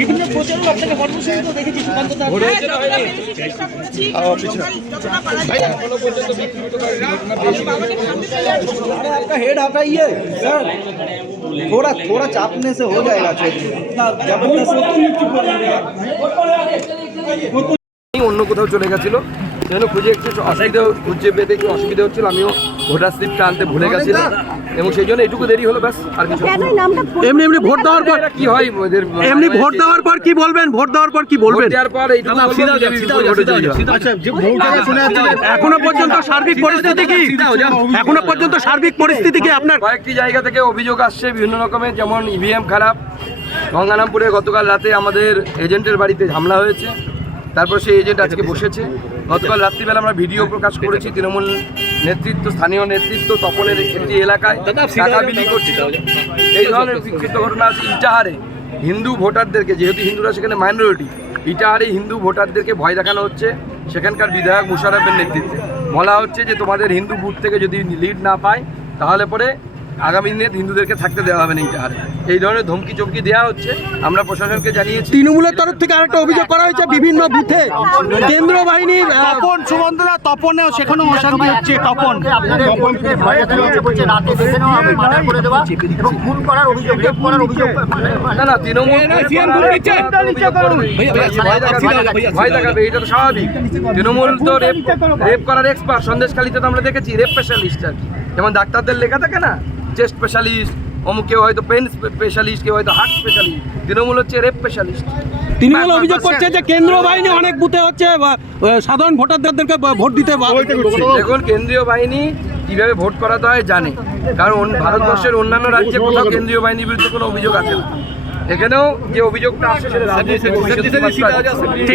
বিভিন্ন প্রচারক আপনাকে কর্মসূচি তো দেখেছি সুকান্ত দা। अरे आपका हेड हटाइए सर, थोड़ा थोड़ा चापने से हो जाएगा इतना जबरदस्त। অন্য কোথাও চলে গেছিল, সেজন্য খুঁজে একটু খুঁজে পেতে একটু অসুবিধা হচ্ছিল। আমিও ভোটার স্লিপটা আনতে ভুলে গেছিলাম এবং সেই জন্য এটুকু দেরি হলো, ব্যাস। আর কিছু এমনি এমনি ভোট দেওয়ার পর কি হয় ওদের, এমনি ভোট দেওয়ার পর কি বলবেন? ভোট দেওয়ার পর কি বলবেন? দেওয়ার পর এইটুকু এখনো পর্যন্ত সার্বিক পরিস্থিতি কি? এখনো পর্যন্ত সার্বিক পরিস্থিতি কি আপনার? কয়েকটি জায়গা থেকে অভিযোগ আসছে বিভিন্ন রকমের, যেমন ইভিএম খারাপ। গঙ্গারামপুরে গতকাল রাতে আমাদের এজেন্টের বাড়িতে হামলা হয়েছে, তারপর সেই এজেন্ট আজকে বসেছে। গতকাল রাত্রিবেলা আমরা ভিডিও প্রকাশ করেছি, তৃণমূল নেতৃত্ব, স্থানীয় নেতৃত্ব তপনের একটি এলাকায় টাকা বিলি করছিল। এই ধরনের বিক্ষিপ্ত ঘটনা আছে। ইটাহারে হিন্দু ভোটারদেরকে, যেহেতু হিন্দুরা সেখানে মাইনরিটি, ইটাহারে হিন্দু ভোটারদেরকে ভয় দেখানো হচ্ছে। সেখানকার বিধায়ক মুশারফের নেতৃত্বে বলা হচ্ছে যে তোমাদের হিন্দু বুথ থেকে যদি লিড না পায় তাহলে পরে আগামী দিনে হিন্দুদেরকে থাকতে দেওয়া হবে না ইটাহারে। এই ধরনের ধমকি চমকি দেওয়া হচ্ছে, আমরা প্রশাসনকে জানিয়েছি। তৃণমূলের তরফ থেকে আরেকটা অভিযোগ করা হয়েছে, বিভিন্ন বুথে কেন্দ্রীয় বাহিনীর তপন সুমন্তরা, তপনেও সেখানেও অশান্তি হচ্ছে। তপন না না, তৃণমূল ভয় দেখাবে, এটা তো স্বাভাবিক। তৃণমূল তো রেপ করার এক্সপার্ট। সন্দেশখালীতে তো আমরা দেখেছি রেপ স্পেশালিস্ট, আর কি, যেমন ডাক্তারদের লেখা থাকে না, চেস্ট স্পেশালিস্ট, অমুক, কেউ হয়তো পেন স্পেশালিস্ট, কেউ হয়তো হার্ট স্পেশালিস্ট। তৃণমূল হচ্ছে রেপ স্পেশালিস্ট। তৃণমূল অভিযোগ করছে যে কেন্দ্রীয় বাহিনী অনেক বুথে হচ্ছে সাধারণ ভোটারদেরকে ভোট দিতে। দেখুন, কেন্দ্রীয় বাহিনী কিভাবে ভোট করাতে হয় জানে, কারণ ভারতবর্ষের অন্যান্য রাজ্যে কোথাও কেন্দ্রীয় বাহিনীর বিরুদ্ধে কোনো অভিযোগ আছে না। এখানেও যে অভিযোগটা আসে সেটা